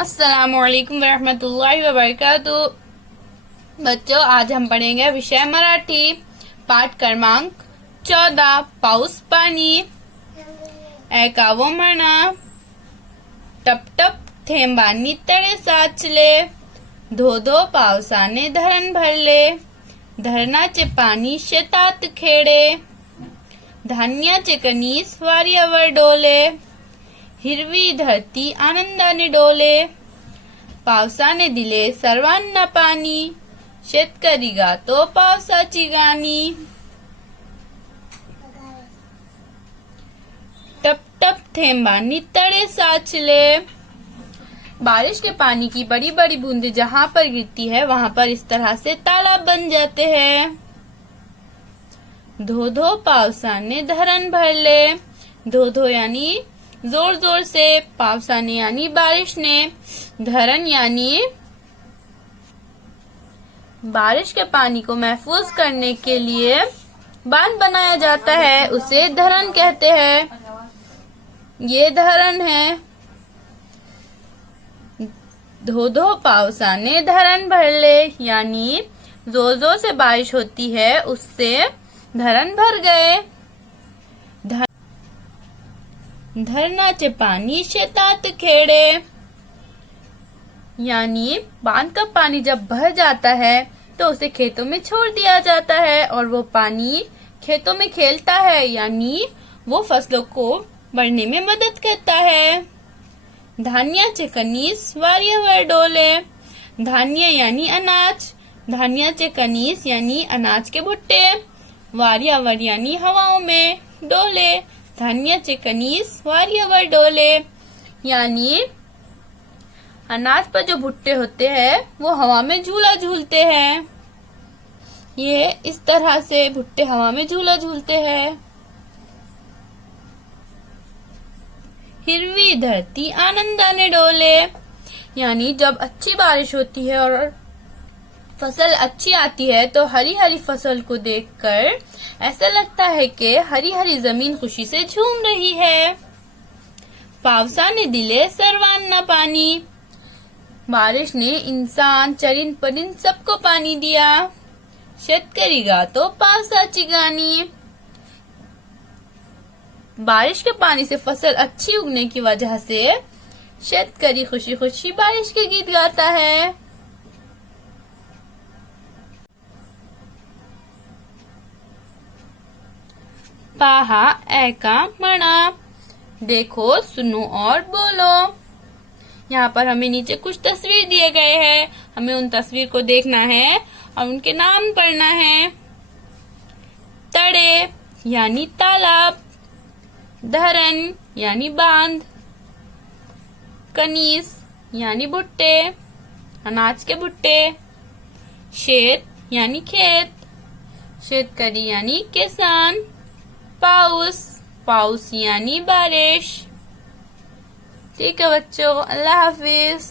अस्सलामुअलैकुम रहमतुल्लाहि वबरकातुहू। बच्चों, आज हम पढ़ेंगे विषय मराठी पाठ क्रमांक 14 पाऊस पाणी। ऐकावं म्हणा, टप टप थेंबांनी तळे साचले, धो धो पावसाने धरण भरले, धरणाचे पाणी शेतात खेडे, धान्याचे कणीस वाऱ्यावर डोले, हिरवी धरती आनंदाने डोले, पावसाने दिले सर्वांना पाणी, शेतकरी गातो पावसाची गाणी। टप टप थेंबांनी तळे साचले। बारिश के पानी की बड़ी बड़ी बूंदें जहाँ पर गिरती है वहाँ पर इस तरह से तालाब बन जाते हैं। धो धो पावसाने धरण भरले। धो धो यानी जोर जोर से, पावसाने यानी बारिश ने, धरण यानी बारिश के पानी को महफूज करने के लिए बांध बनाया जाता है, उसे धरण कहते हैं। ये धरण है। धो धो पावसाने धरण भरले यानी जोर जोर से बारिश होती है, उससे धरण भर गए। धरणाचे पानी शेतात खेड़े यानी बांध का पानी जब भर जाता है तो उसे खेतों में छोड़ दिया जाता है और वो पानी खेतों में खेलता है, यानी वो फसलों को बढ़ने में मदद करता है। धान्याचे कणीस वाऱ्यावर डोले। धान्य यानी अनाज, धान्याचे कणीस यानी अनाज के भुट्टे, वाऱ्यावर यानी हवाओं में, डोले धान्याचे कणीस वाऱ्यावर डोले यानी अनाज पर जो भुट्टे होते हैं वो हवा में झूला झूलते हैं। ये इस तरह से भुट्टे हवा में झूला झूलते हैं। हिरवी धरती आनंदाने डोले यानी जब अच्छी बारिश होती है और फसल अच्छी आती है तो हरी हरी फसल को देखकर ऐसा लगता है कि हरी हरी जमीन खुशी से झूम रही है। पावसाने दिले सर्वांना पानी। बारिश ने इंसान चरिंद परिंद सबको पानी दिया। शेतकरी गातो पावसाची गाणी। बारिश के पानी से फसल अच्छी उगने की वजह से शेतकरी खुशी खुशी बारिश के गीत गाता है। पाहा, ऐका, म्हणा, देखो, सुनो और बोलो। यहाँ पर हमें नीचे कुछ तस्वीर दिए गए हैं, हमें उन तस्वीर को देखना है और उनके नाम पढ़ना है। तड़े यानी तालाब, धरण यानी बांध, कनीस यानी भुट्टे, अनाज के भुट्टे, शेत यानी खेत, शेतकरी यानी किसान, पाऊस, पाऊस यानी बारिश। ठीक है बच्चों, अल्लाह हाफिज।